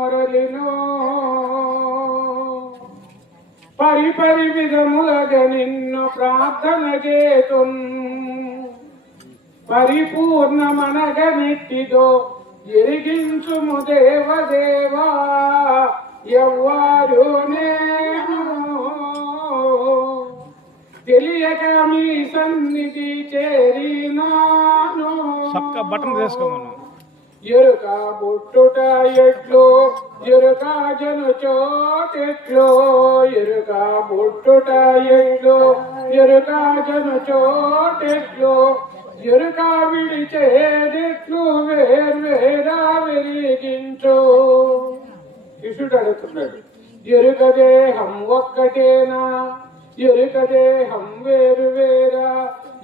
మొరలినో పరిపరి విధములగ నిన్ను ప్రార్థన చేతున్ పరిపూర్ణమనగనెట్టిదో ఎరిగించుము దేవదేవా ఎవ్వారు నేను తెలియక మీ సన్నిధి చేరినాను బటన్ వేసుకోమను ఎరుక బుట్టుట ఎట్లో ఎరుక జను చోటెట్లో ఎరుక బుట్టుట ఎట్లో ఎరుక జను చోటెట్లో ఎరుక విడిచేదెట్లు వేర్వేరా వెలిగించు శిష్యుడు అడుగుతున్నాడు ఎరుక దేహం ఒక్కటేనా ఎరుక దేహం వేరు వేరా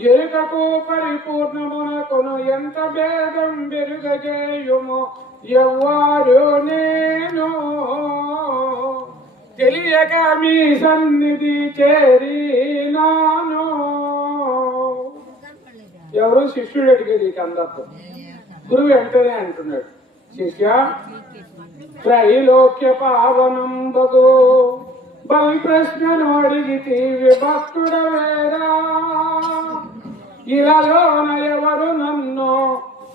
ఎరుకకు పరిపూర్ణమునకును ఎంత భేదం వెరుగజేయుము ఎవ్వారు నేను తెలియక మీ సన్నిధి చేరినాను. ఎవరు శిష్యుడు అడిగేది అందరితో గురువు వెంటనే అంటున్నాడు శిష్య త్రైలోక్య పావనం బగు బల్ ప్రశ్నను అడిగితే విభక్తుడవేరా ఇలాలోన ఎవరు నన్ను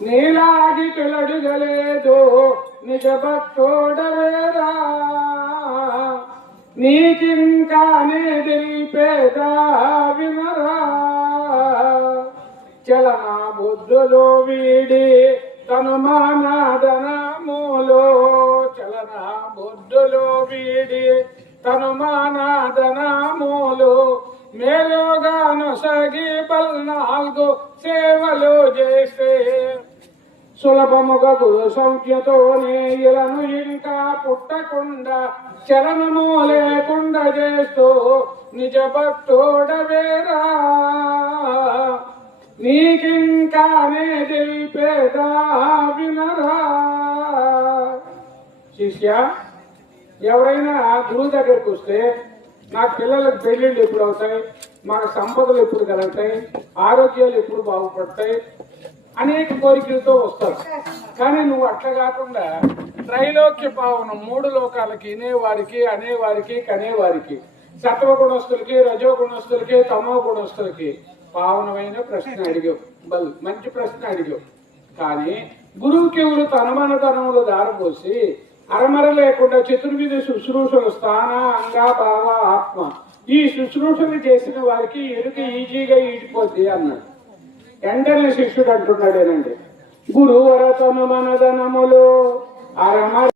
నీలాగి అడగలేదు నిజ భక్తుడవేరా నీకింకానే తెలిపేదా వినరా చలన బుద్ధులు వీడి తను మానాదనములో చలన బుద్ధులు వీడి తను మానాదనములు మేలుగాను సగి పల్నాలుగు సేవలు చేస్తే సులభముగా గురు సంఖ్యతోనే ఇలను ఇంకా పుట్టకుండా చలనము లేకుండా చేస్తూ నిజ భక్తుడవేరా నీకింకానే తెలిపేదా వినరా. శిష్య ఎవరైనా గురువు దగ్గరికి వస్తే నాకు పిల్లలకు పెళ్లిళ్ళు ఎప్పుడు అవుతాయి, మాకు సంపదలు ఎప్పుడు కలుగుతాయి, ఆరోగ్యాలు ఎప్పుడు బాగుపడతాయి అనేక కోరికలతో వస్తారు. కానీ నువ్వు అట్లా కాకుండా త్రైలోక్య పావనం మూడు లోకాలకి వినేవారికి అనేవారికి కనేవారికి సత్వగుణస్తులకి రజోగుణస్తులకి తమో గుణస్తులకి పావనమైన ప్రశ్న అడిగావు. మంచి ప్రశ్న అడిగావు. కానీ గురువుకి ఎవరు తనమనతనములు దారపోసి అరమర లేకుండా చతుర్విధి శుశ్రూషలు స్థాన అంగా భావ ఆత్మ ఈ శుశ్రూషలు చేసిన వారికి ఎరుక ఈజీగా ఈడిపోద్ది అన్నాడు. వెంటనే శిష్యుడు అంటున్నాడేనండి గురువర తను మనదనములు అరమర